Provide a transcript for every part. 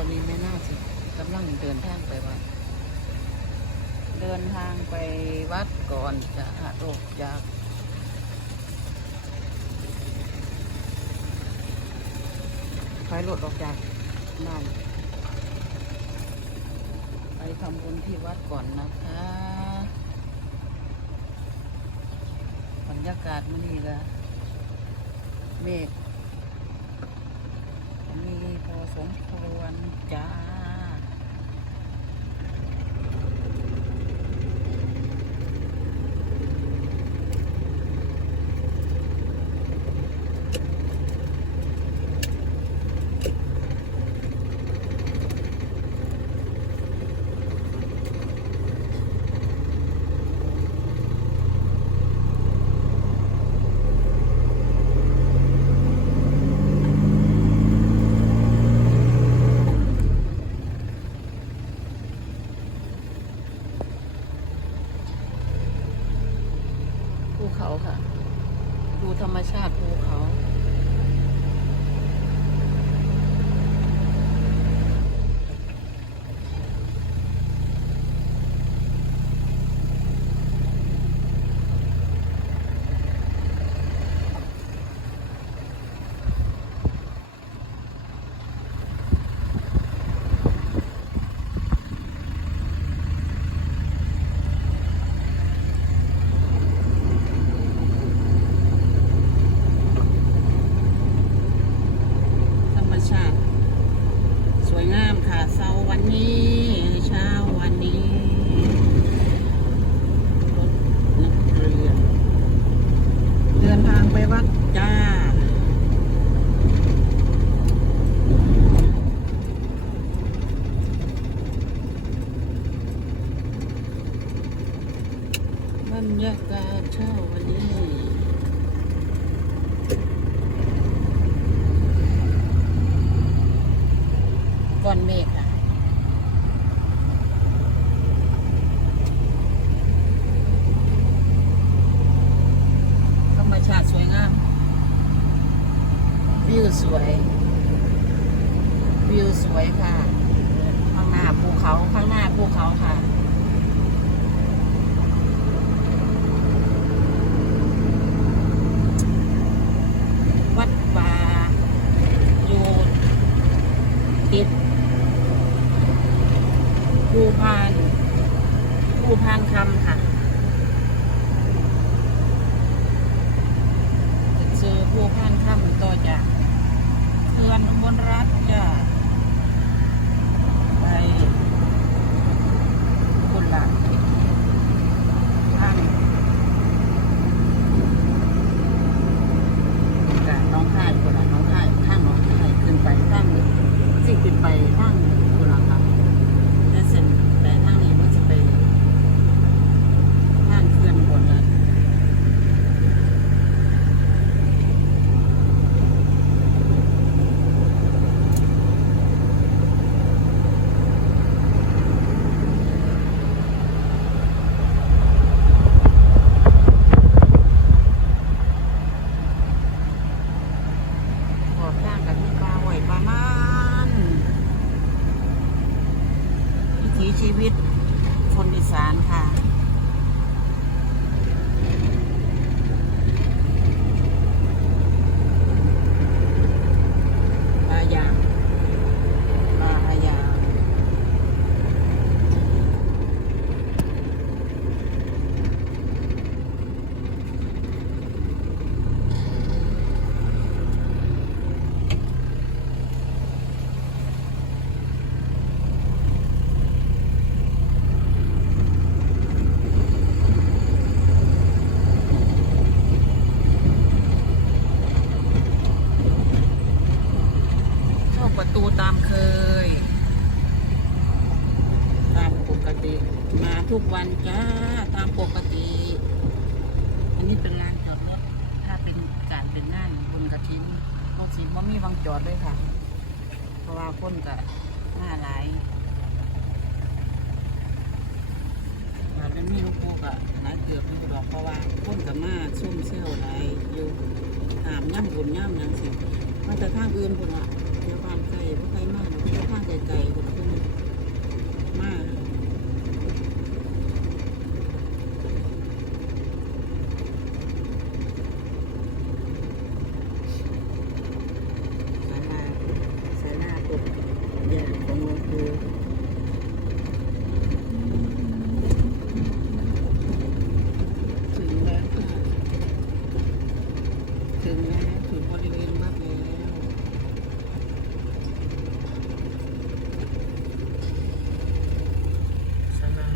อนนี้ไม่น่าสิกำลังเดินทางไปวัด เดินทางไปวัดก่อนจะออกจากไปรถออกจากบ้านไปทำบุญที่วัดก่อนนะคะบรรยากาศมันนี่ละเมฆ มีพอสมควรจ้า ภูเขา ค่ะ ดูธรรมชาติภูเขา ธรรมชาติ สวยงามค่ะ เช้าวันนี้เช้าวันนี้รถนักเรียนเดินทางไปวัดจ้าบรรยากาศเช้าวันนี้ก้อนเมฆค่ะ ธรรมชาติสวยงาม วิว สวย วิวสวยค่ะ ข้างหน้าภูเขาข้างหน้าภูเขาค่ะวัดป่าอยู่ติดภูพานภูพานคำค่ะเจอภูพานคำต่อจาก เขื่อนอุบลรัฐจะไปคุณหลักทางกาน้องค่ายคนละน้องค่ายข้างน้องค่ายขึ้นไปข้างสิ่งขึ้นไปข้างคุณหลักค่ะ แต่เส้นแต่ทางนี้มันจะไปทางเคลื่อนบนละขอบทางกับมีปลาไหวปลามันวิถี ชีวิตคนอีสานค่ะ ปลายางปลายางเข้าประตูตามเคย ตามปกติ มาทุกวัน จ้าตามปกติ อันนี้เป็นลานจอดรถถ้าเป็นการเป็นงานบุญกระถินรถสีบ่มีวังจอดด้วยค่ะ เพราะว่าคนกับหน้าหลายอาจจะมีลูกโป่งกับหลายเกือบไม่ดอกเพราะว่าคนกับมาซุ่มเซี่ยวหลายอยู่ตามย่ำบุญย่ำหยังสิมาแต่ทางอื่นพุ่นอะภูวบ้านไก่บ่ารอกแค่ทางไกลๆก็คือมากศาลาศาลาปุกญาติของหลวงปู่ถึงแล้วค่ะ ถึงแล้วถึงบริเวณวัดแล้วศาลา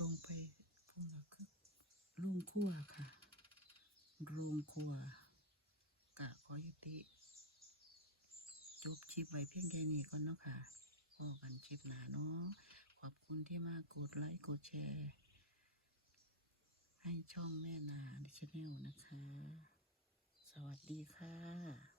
ลงไปข้างหลังคือโรงครัวค่ะ โรงครัวกะขอยุติ จบคลิปไว้เพียงแค่นี้ก่อนเนาะค่ะพอกันคลิปหนาเนาะขอบคุณที่มากดไลค์กดแชร์ ให้ช่องแม่นาชแนลนะคะ สวัสดีค่ะ